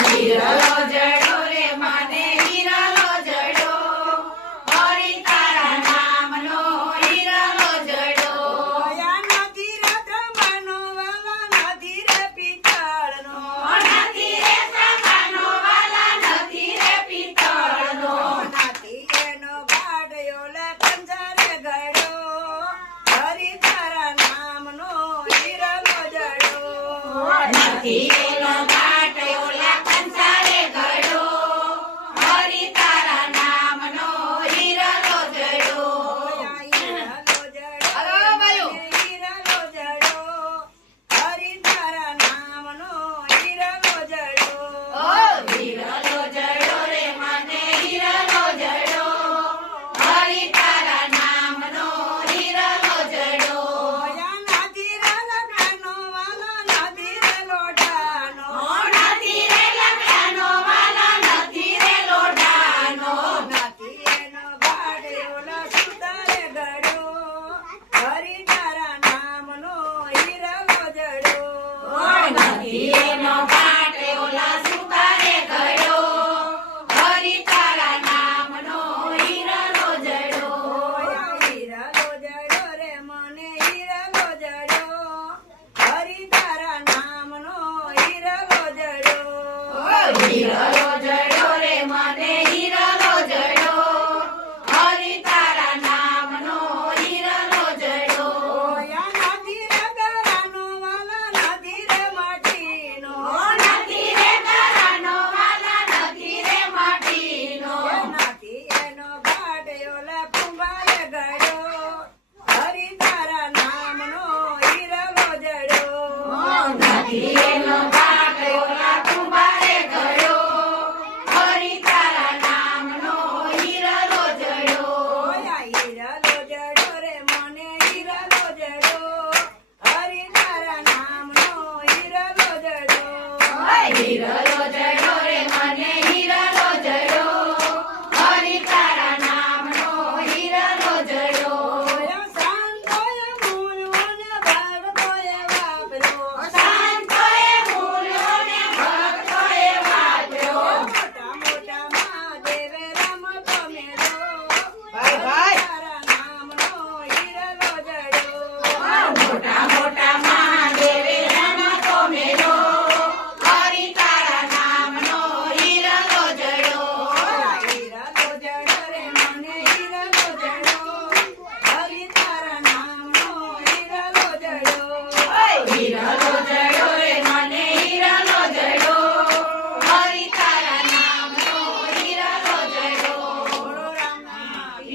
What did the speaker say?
હીરલો જડો રે મને હીરલો જડો હરી તારા નામનો હીરલો જડો નથી રે ત્રંબાનો વાલા નથી રે પિત્તળનો નથી રે ત્રંબાનો વાલા નથી રે પિત્તળનો નથી એનો ભાડયો લે કંસારે ગળ્યો હરી તારા નામનો હીરલો જડો નથી એનો ઘાટ ઓલા કંસારે ગળો હરી તારા નામનો હીરલો જડો હલો બાયો હીરલો જડો હરી તારા નામનો હીરલો જડો ઓ હીરલો જડો રે મને હીરલો જડો હરી તારા નામનો હીરલો જડો નથી રે લખનો વાલા નથી રે લોઢાનો નથી રે લખનો વાલા નથી રે લોઢાનો નથી એનો ભાડ્યો લે સુતારે ગળ્યો હરી તારા નામનો હીરલો જડો નથી એનો ઘાટ ઓલા સુતારે ગયો હરી તારા નામનો હીરલો જડો હીરલો જડો રે મને હીરલો જડો હરી તારા નામનો હીરલો જડો હીરલો જડો રે મને હીરલો જડો હરી તારા નામનો હીરલો જડો નથી રે ગરાનો વાલા નથી રે માટીનો નથી રે ગરાનો વાલા નથી રે માટીનો નથી એનો ભાડ્યો લે કુંભારે ગળ્યો હરી તારા નામનો હીરલો જડો નથી એનો ઘાટ ઓલા કુંભારે ગયો હરી તારા નામનો હીરલો જડો હીરલો જડો રે મને હીરલો જડો હરી તારા નામનો હીરલો જડો હીરલો